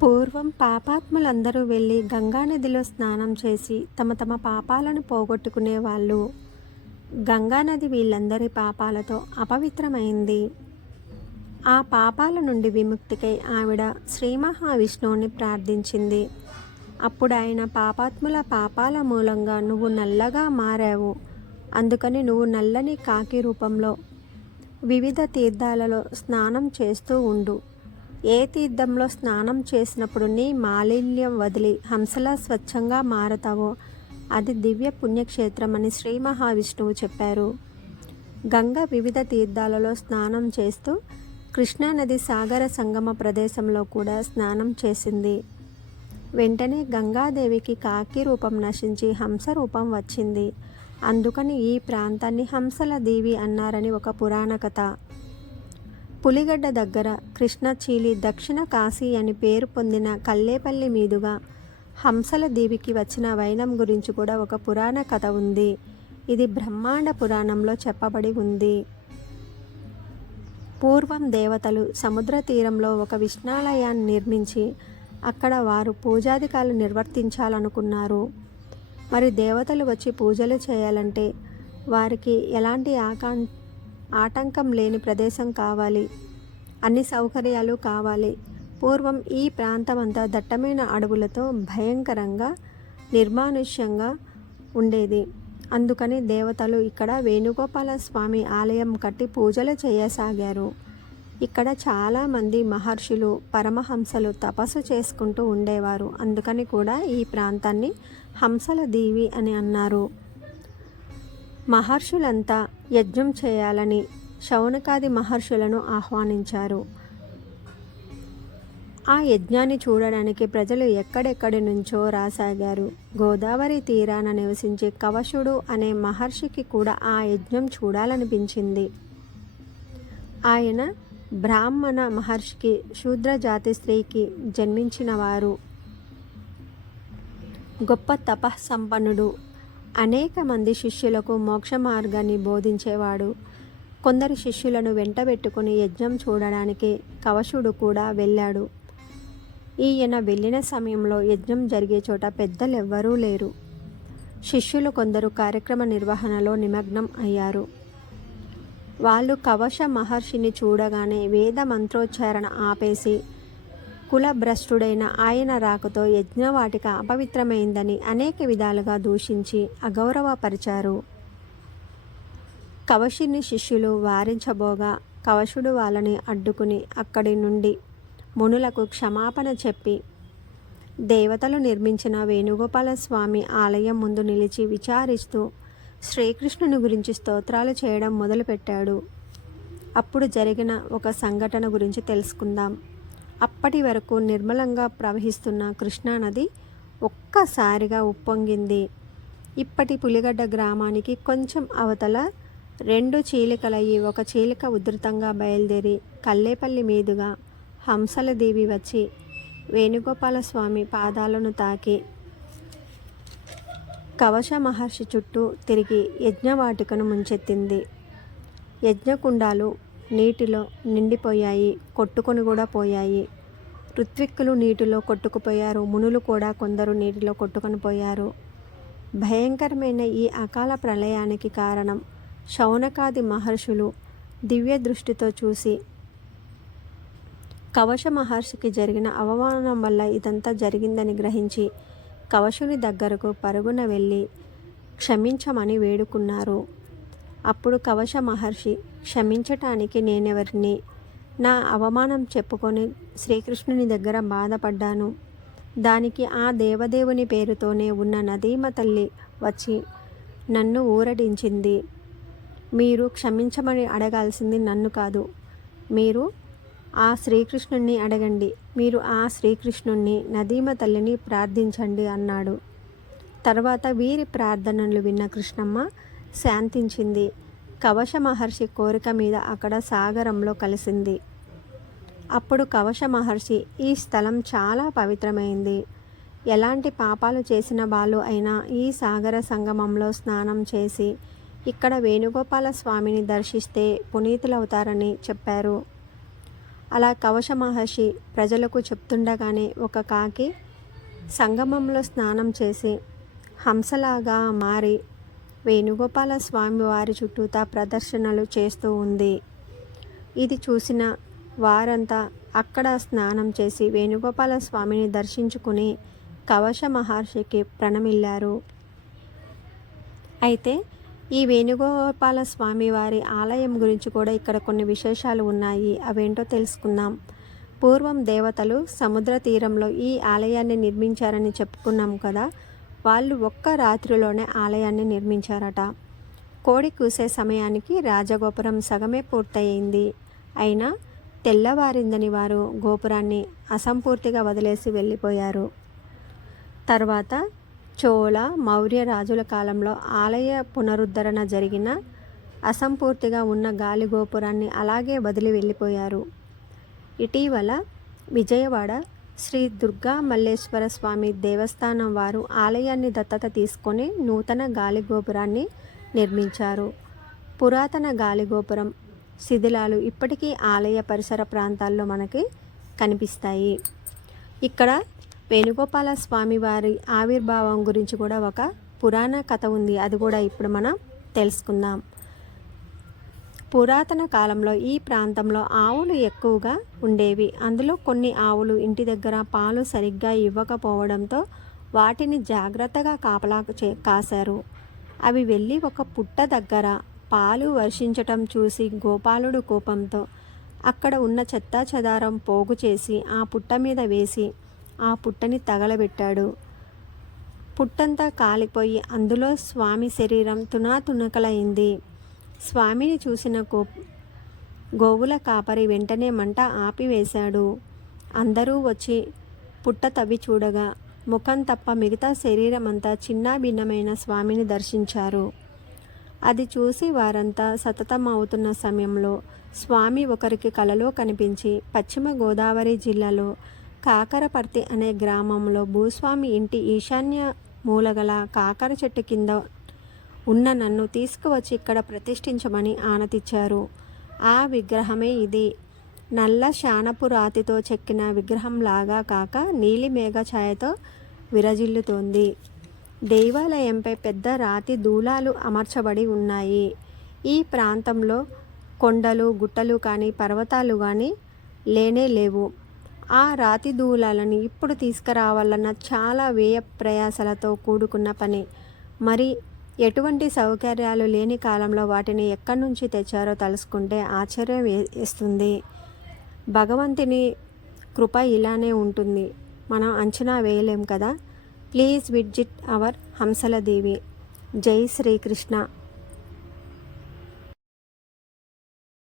పూర్వం పాపాత్ములందరూ వెళ్ళి గంగానదిలో స్నానం చేసి తమ తమ పాపాలను పోగొట్టుకునేవాళ్ళు. గంగానది వీళ్ళందరి పాపాలతో అపవిత్రమైంది. ఆ పాపాల నుండి విముక్తికై ఆవిడ శ్రీ మహావిష్ణువుని ప్రార్థించింది. అప్పుడు ఆయన పాపాత్ముల పాపాల మూలంగా నువ్వు నల్లగా మారావు, అందుకని నువ్వు నల్లని కాకి రూపంలో వివిధ తీర్థాలలో స్నానం చేస్తూ ఉండు. ఏ తీర్థంలో స్నానం చేసినప్పుడు నీ మాలిన్యం వదిలి హంసలా స్వచ్ఛంగా మారతావో అది దివ్య పుణ్యక్షేత్రం అని శ్రీ మహావిష్ణువు చెప్పారు. గంగ వివిధ తీర్థాలలో స్నానం చేస్తూ కృష్ణానది సాగర సంగమ ప్రదేశంలో కూడా స్నానం చేసింది. వెంటనే గంగాదేవికి కాకి రూపం నశించి హంస రూపం వచ్చింది. అందుకని ఈ ప్రాంతాన్ని హంసల దేవి అన్నారని ఒక పురాణ కథ. పులిగడ్డ దగ్గర కృష్ణచీలి దక్షిణ కాశీ అని పేరు పొందిన కల్లేపల్లి మీదుగా హంసల దేవికి వచ్చిన వైనం గురించి కూడా ఒక పురాణ కథ ఉంది. ఇది బ్రహ్మాండ పురాణంలో చెప్పబడి ఉంది. పూర్వం దేవతలు సముద్ర తీరంలో ఒక విష్ణాలయాన్ని నిర్మించి అక్కడ వారు పూజాధికాలు నిర్వర్తించాలనుకున్నారు. మరి దేవతలు వచ్చి పూజలు చేయాలంటే వారికి ఎలాంటి ఆటంకం లేని ప్రదేశం కావాలి, అన్ని సౌకర్యాలు కావాలి. పూర్వం ఈ ప్రాంతం అంతా దట్టమైన అడవులతో భయంకరంగా నిర్మానుష్యంగా ఉండేది. అందుకని దేవతలు ఇక్కడ వేణుగోపాల స్వామి ఆలయం కట్టి పూజలు చేయసాగారు. ఇక్కడ చాలామంది మహర్షులు పరమహంసలు తపస్సు చేసుకుంటూ ఉండేవారు. అందుకని కూడా ఈ ప్రాంతాన్ని హంసల దీవి అని అన్నారు. మహర్షులంతా యజ్ఞం చేయాలని శౌనకాది మహర్షులను ఆహ్వానించారు. ఆ యజ్ఞాన్ని చూడడానికి ప్రజలు ఎక్కడెక్కడి నుంచో రాసాగారు. గోదావరి తీరాన నివసించే కవశుడు అనే మహర్షికి కూడా ఆ యజ్ఞం చూడాలనిపించింది. ఆయన బ్రాహ్మణ మహర్షికి శూద్ర జాతి స్త్రీకి జన్మించినవారు. గొప్ప తపస్సంపన్నుడు. అనేక మంది శిష్యులకు మోక్ష మార్గాన్ని బోధించేవాడు. కొందరు శిష్యులను వెంటబెట్టుకుని యజ్ఞం చూడడానికి కవశుడు కూడా వెళ్ళాడు. ఈయన వెళ్ళిన సమయంలో యజ్ఞం జరిగే చోట పెద్దలెవ్వరూ లేరు. శిష్యులు కొందరు కార్యక్రమ నిర్వహణలో నిమగ్నం అయ్యారు. వాళ్ళు కవశ మహర్షిని చూడగానే వేద మంత్రోచ్చారణ ఆపేసి కులభ్రష్టుడైన ఆయన రాకతో యజ్ఞవాటిక అపవిత్రమైందని అనేక విధాలుగా దూషించి అగౌరవపరిచారు. కవశుని శిష్యులు వారించబోగా కవశుడు వాళ్ళని అడ్డుకుని అక్కడి నుండి మునులకు క్షమాపణ చెప్పి దేవతలు నిర్మించిన వేణుగోపాల స్వామి ఆలయం ముందు నిలిచి విచారిస్తూ శ్రీకృష్ణుని గురించి స్తోత్రాలు చేయడం మొదలుపెట్టాడు. అప్పుడు జరిగిన ఒక సంఘటన గురించి తెలుసుకుందాం. అప్పటి వరకు నిర్మలంగా ప్రవహిస్తున్న కృష్ణానది ఒక్కసారిగా ఉప్పొంగింది. ఇప్పటి పులిగడ్డ గ్రామానికి కొంచెం అవతల రెండు చీలికలయ్యి ఒక చీలిక ఉధృతంగా బయలుదేరి కల్లేపల్లి మీదుగా హంసల దేవి వచ్చి వేణుగోపాల స్వామి పాదాలను తాకి కవశ మహర్షి చుట్టూ తిరిగి యజ్ఞవాటికను ముంచెత్తింది. యజ్ఞకుండాలు నీటిలో నిండిపోయాయి, కొట్టుకొని కూడా పోయాయి. ఋత్విక్కులు నీటిలో కొట్టుకుపోయారు. మునులు కూడా కొందరు నీటిలో కొట్టుకొని పోయారు. భయంకరమైన ఈ అకాల ప్రళయానికి కారణం శౌనకాది మహర్షులు దివ్య దృష్టితో చూసి కవశ మహర్షికి జరిగిన అవమానం వల్ల ఇదంతా జరిగిందని గ్రహించి కవశుని దగ్గరకు పరుగున వెళ్ళి క్షమించమని వేడుకున్నారు. అప్పుడు కవశ మహర్షి, క్షమించటానికి నేనెవరిని? నా అవమానం చెప్పుకొని శ్రీకృష్ణుని దగ్గర బాధపడ్డాను. దానికి ఆ దేవదేవుని పేరుతోనే ఉన్న నదీమ తల్లి వచ్చి నన్ను ఊరడించింది. మీరు క్షమించమని అడగాల్సింది నన్ను కాదు, మీరు ఆ శ్రీకృష్ణుణ్ణి అడగండి. మీరు ఆ శ్రీకృష్ణుణ్ణి నదీమ తల్లిని ప్రార్థించండి అన్నాడు. తర్వాత వీరి ప్రార్థనలు విన్న కృష్ణమ్మ శాంతించింది. కవశ మహర్షి కోరిక మీద అక్కడ సాగరంలో కలిసింది. అప్పుడు కవశ మహర్షి, ఈ స్థలం చాలా పవిత్రమైంది. ఎలాంటి పాపాలు చేసిన వాళ్ళు అయినా ఈ సాగర సంగమంలో స్నానం చేసి ఇక్కడ వేణుగోపాల స్వామిని దర్శిస్తే పునీతులవుతారని చెప్పారు. అలా కవశ మహర్షి ప్రజలకు చెప్తుండగానే ఒక కాకి సంగమంలో స్నానం చేసి హంసలాగా మారి వేణుగోపాల స్వామి వారి చుట్టూతా ప్రదర్శనలు చేస్తూ ఉంది. ఇది చూసిన వారంతా అక్కడ స్నానం చేసి వేణుగోపాల స్వామిని దర్శించుకుని కవశ మహర్షికి ప్రణమిల్లారు. అయితే ఈ వేణుగోపాల స్వామి వారి ఆలయం గురించి కూడా ఇక్కడ కొన్ని విశేషాలు ఉన్నాయి. అవేంటో తెలుసుకుందాం. పూర్వం దేవతలు సముద్ర తీరంలో ఈ ఆలయాన్ని నిర్మించారని చెప్పుకున్నాం కదా. వాళ్ళు ఒక్క రాత్రిలోనే ఆలయాన్ని నిర్మించారట. కోడి కూసే సమయానికి రాజగోపురం సగమే పూర్తయింది. అయినా తెల్లవారిందని వారు గోపురాన్ని అసంపూర్తిగా వదిలేసి వెళ్ళిపోయారు. తర్వాత చోళ మౌర్య రాజుల కాలంలో ఆలయ పునరుద్ధరణ జరిగిన అసంపూర్తిగా ఉన్న గాలి గోపురాన్ని అలాగే వదిలి వెళ్ళిపోయారు. ఇటీవల విజయవాడ శ్రీ దుర్గా మల్లేశ్వర స్వామి దేవస్థానం వారు ఆలయాన్ని దత్తత తీసుకొని నూతన గాలి గోపురాన్ని నిర్మించారు. పురాతన గాలి గోపురం శిథిలాలు ఇప్పటికీ ఆలయ పరిసర ప్రాంతాల్లో మనకి కనిపిస్తాయి. ఇక్కడ వేణుగోపాల స్వామి వారి ఆవిర్భావం గురించి కూడా ఒక పురాణ కథ ఉంది. అది కూడా ఇప్పుడు మనం తెలుసుకుందాం. పురాతన కాలంలో ఈ ప్రాంతంలో ఆవులు ఎక్కువగా ఉండేవి. అందులో కొన్ని ఆవులు ఇంటి దగ్గర పాలు సరిగ్గా ఇవ్వకపోవడంతో వాటిని జాగ్రత్తగా కాపలా కాశారు. అవి వెళ్ళి ఒక పుట్ట దగ్గర పాలు వర్షించటం చూసి గోపాలుడు కోపంతో అక్కడ ఉన్న చెత్తా చెదారం పోగు చేసి ఆ పుట్ట మీద వేసి ఆ పుట్టని తగలబెట్టాడు. పుట్టంతా కాలిపోయి అందులో స్వామి శరీరం తునాతునకలైంది. స్వామిని చూసిన గోవుల కాపరి వెంటనే మంట ఆపివేశాడు. అందరూ వచ్చి పుట్ట తవ్వి చూడగా ముఖం తప్ప మిగతా శరీరం అంతా చిన్నాభిన్నమైన స్వామిని దర్శించారు. అది చూసి వారంతా సతతం అవుతున్న సమయంలో స్వామి ఒకరికి కలలో కనిపించి పశ్చిమ గోదావరి జిల్లాలో కాకరపర్తి అనే గ్రామంలో భూస్వామి ఇంటి ఈశాన్య మూలగల కాకర చెట్టు కింద ఉన్న నన్ను తీసుకువచ్చి ఇక్కడ ప్రతిష్ఠించమని ఆనతిచ్చారు. ఆ విగ్రహమే ఇది. నల్ల శానపు రాతితో చెక్కిన విగ్రహంలాగా కాక నీలి మేఘ ఛాయతో విరజిల్లుతోంది. దేవాలయంపై పెద్ద రాతి దూలాలు అమర్చబడి ఉన్నాయి. ఈ ప్రాంతంలో కొండలు గుట్టలు కానీ పర్వతాలు కానీ లేనే లేవు. ఆ రాతి దూలాలని ఇప్పుడు తీసుకురావాలన్న చాలా వ్యయ ప్రయాసలతో కూడుకున్న పని. మరి ఎటువంటి సౌకర్యాలు లేని కాలంలో వాటిని ఎక్కడి నుంచి తెచ్చారో తలుసుకుంటే ఆశ్చర్యం వేస్తుంది. భగవంతుని కృప ఇలానే ఉంటుంది, మనం అంచనా వేయలేం కదా. ప్లీజ్ విజిట్ అవర్ హంసల దేవి. జై శ్రీకృష్ణ.